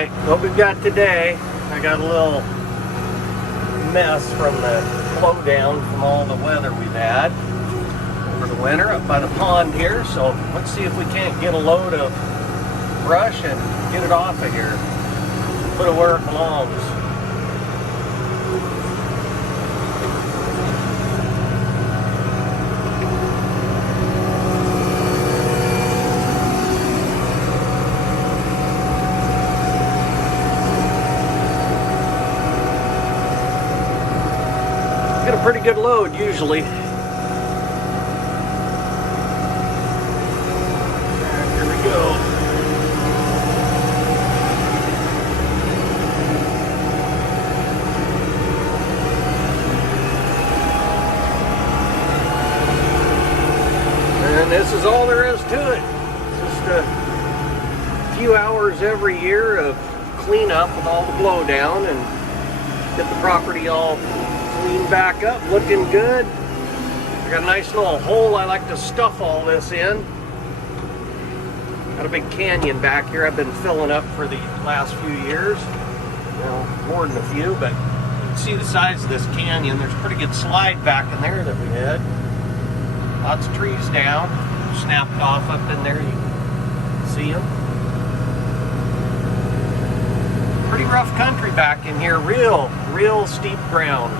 Alright, what we've got today, I got a little mess from the blowdown from all the weather we've had over the winter up by the pond here. So let's see if we can't get a load of brush and get it off of here. Put it where it belongs. Get a pretty good load usually. Here we go. And this is all there is to it. Just a few hours every year of cleanup with all the blowdown and get the property all clean back up, looking good. I got a nice little hole I like to stuff all this in. Got a big canyon back here I've been filling up for the last few years. Well, more than a few, but you can see the size of this canyon. There's a pretty good slide back in there that we had. Lots of trees down, snapped off up in there. You can see them. Pretty rough country back in here. Real steep ground.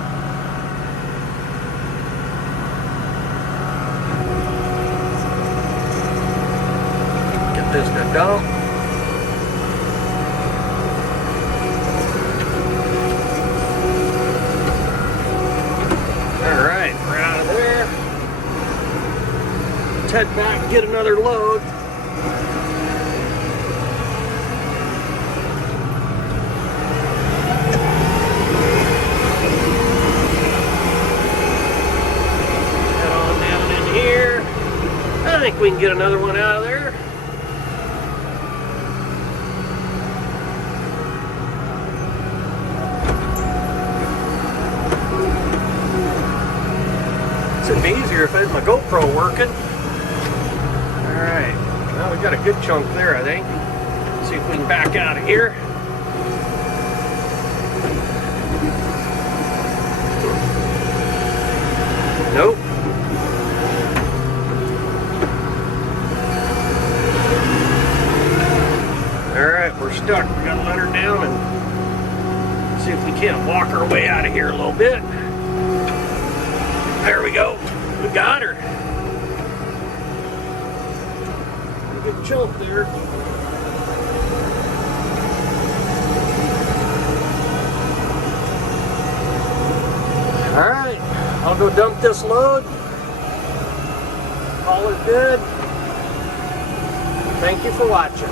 This to dump. Alright, we're out of there. Let's head back and get another load. Head on down in here. I think we can get another one out of there. It'd be easier if I had my GoPro working. Alright, well, we got a good chunk there, I think. Let's see if we can back out of here. Nope. Alright, we're stuck. We gotta let her down and see if we can't walk our way out of here a little bit. There we go. We got her. Pretty good chunk there. Alright, I'll go dump this load. Call it good. Thank you for watching.